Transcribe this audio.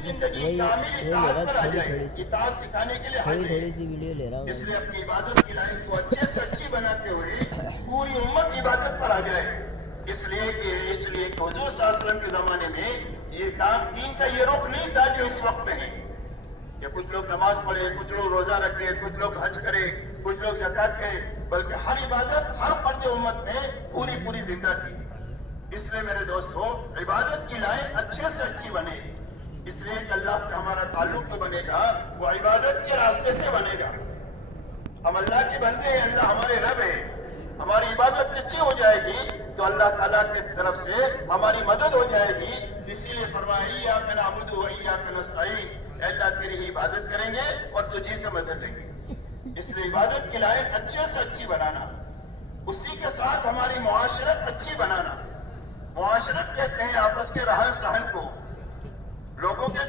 जिंदगी कामिल इताअत पर आ जाए, इताअत सिखाने के लिए हाजिर है। इसलिए अपनी इबादत की लाइन को अच्छे से अच्छी बनाते हुए पूरी उम्मत इबादत पर आ जाए। इसलिए कि हुजूर सल्लल्लाहु अलैहि वसल्लम के जमाने में ये काम दीन का ये रुख नहीं था जो इस वक्त है कि कुछ लोग नमाज पढ़े, कुछ लोग रोजा रखे, कुछ लोग हज करे, कुछ लोग ज़कात दे, बल्कि हर इबादत हर फर्द उम्मत में पूरी पूरी जिंदा थी। इसलिए मेरे दोस्तों, इबादत की लाइन अच्छे से अच्छी बने, इसलिए कि अल्लाह से हमारा ताल्लुक जो बनेगा वो इबादत के रास्ते से बनेगा। हम अल्लाह के बंदे हैं, अल्लाह हमारे रब है, हमारी इबादत अच्छी हो जाएगी तो अल्लाह ताला की तरफ से हमारी मदद हो जाएगी। इसीलिए फरमाया इय्याका नअबुदु व इय्याका नस्तईन, अल्लाह तेरी ही इबादत करेंगे और तुझी से मदद लेंगे। इसलिए इबादत की लाइन अच्छे से अच्छी बनाना, उसी के साथ हमारी मुआशरत अच्छी बनाना। मुआशरत कहते हैं आपस के रहन सहन को, लोगों के